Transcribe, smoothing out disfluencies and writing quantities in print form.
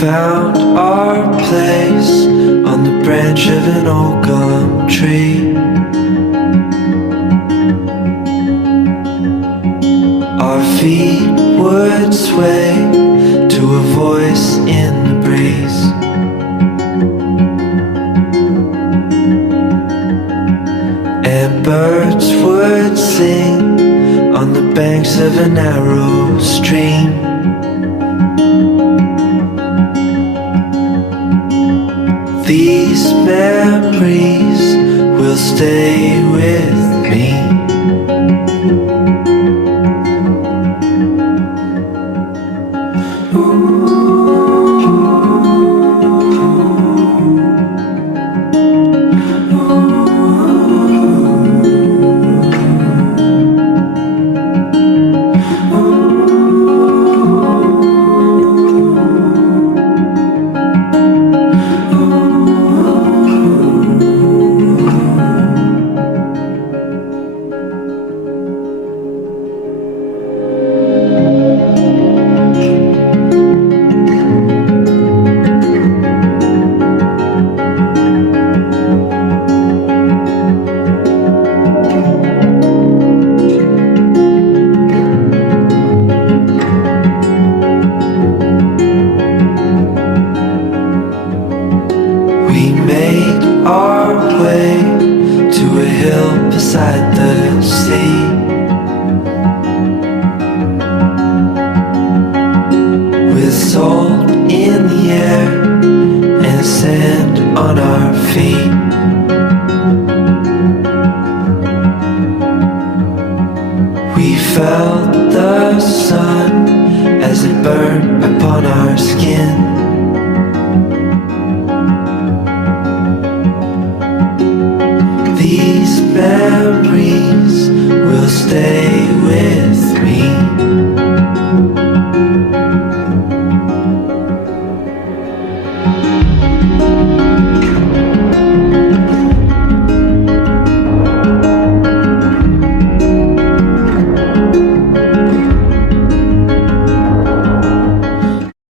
found our place on the branch of an old gum tree. Our feet would sway to a voice in the breeze. And birds would sing on the banks of a narrow stream. These memories will stay with me. We made our way to a hill beside the sea. With salt in the air and sand on our feet. We felt the sun as it burned upon our skin. These